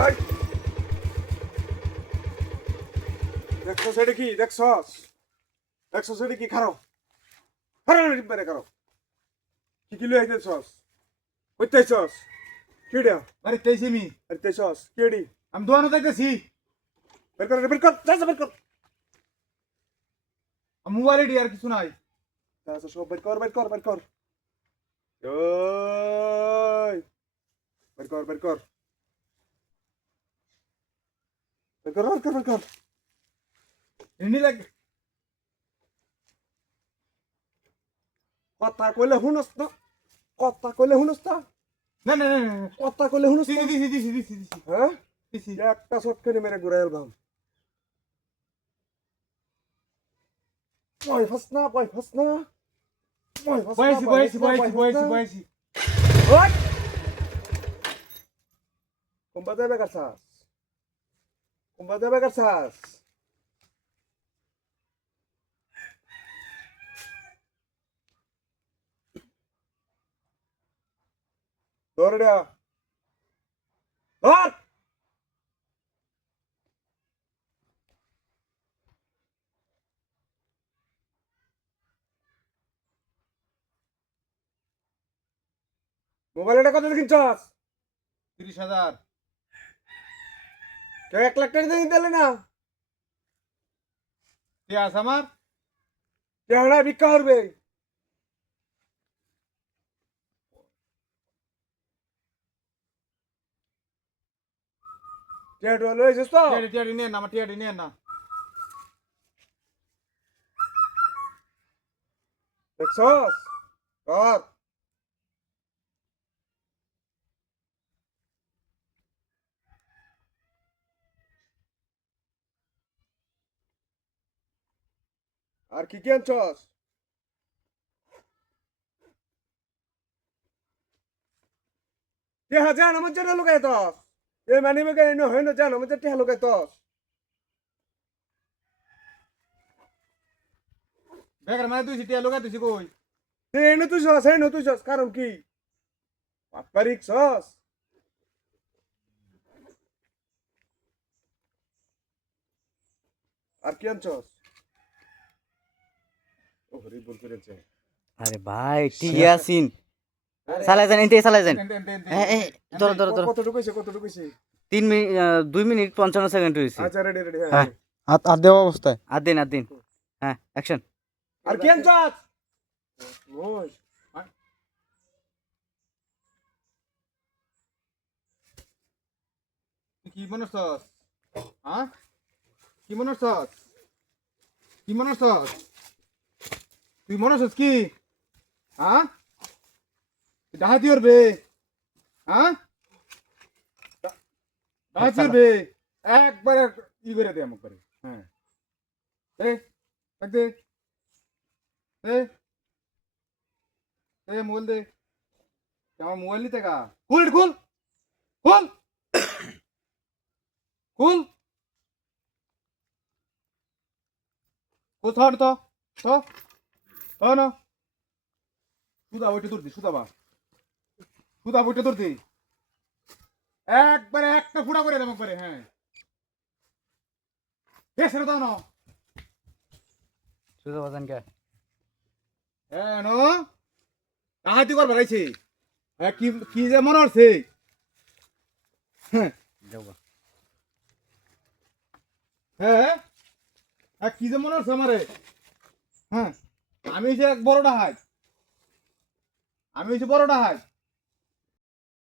ওই দেখছো সেটা কি দেখছস দেখছো সেটা কি খারাপ খারাপ রিপেয়ারে খারাপ কি কিলো আইতেছস কইতেছস কিডা আরে তেইছি মি আইতেছস কিডি আমি দোয়ানো যাইতেছি বের কর যা বের কর মোবাইলে ডি আর কিছু নাই তাহলে সব বের কর ওই বের কর বের কর এনি লাগ কথা কইলে শুনস না কথা কইলে শুনস না না না না কথা কইলে শুনস না দিছি হ্যাঁ দিছি একটা শট করে মেরে ঘুরাইল ভাম পয় ফাসনা বয়সি ওই কোম্পাতে বেকারছাস ধর রে ধর মোবাইলটা কত কিনছস 30,000 কেউ 1 লাখ টাকা দিয়ে দিলে না কে আছে আমার কেহড়া ভিক্ষা করবে টেটো লইছিস তো টিয়ারি নিয়ে না আমার টিয়ারি নিয়ে না দেখছস কর আর কি আনছস টেহা জান আমার জন্য লুকাই তস এ মানি বেগে এনে হয় না জান আমার জন্য টেহা লুকাই তস বেকার মানে তুই টিয়া লোকা তুই কই এনে তুই সস কারণ কি পাপারিক সস আর কি আনছস ও হরি বল করেছে আরে ভাই টিয়াসিন চালাই যান এনতে চালাই যান ধরো কত ঢুকেছে 3 মিনিট 2 মিনিট 55 সেকেন্ড হইছে আচ্ছা রেডি হ্যাঁ আর দেওয়া অবস্থায় আর দিন হ্যাঁ অ্যাকশন আর কি আনছস ওই কি মনছস হ্যাঁ কি মনছস তুই মনছস কি হ্যাঁ ডাহাতি করবে হ্যাঁ ডাহাতি করবে একবার ই করে দে আমাকে করে হ্যাঁ দে মোবাইল দে আমার মোবাইল নিতে গা খুল কোথাও তো না সুদা বইটা তোর দি সুদা বইটা তোর দি একবারে একটা ফুটা করে দেবো করে হ্যাঁ সেটা দাও না সুদা বাজান কে হ্যাঁ নো কাহাতি কর বেড়াইছে কি যে মনে হচ্ছে হ্যাঁ কি যে মনে হচ্ছে আমারে হ্যাঁ আমি হচ্ছে এক বড় ডাহাজ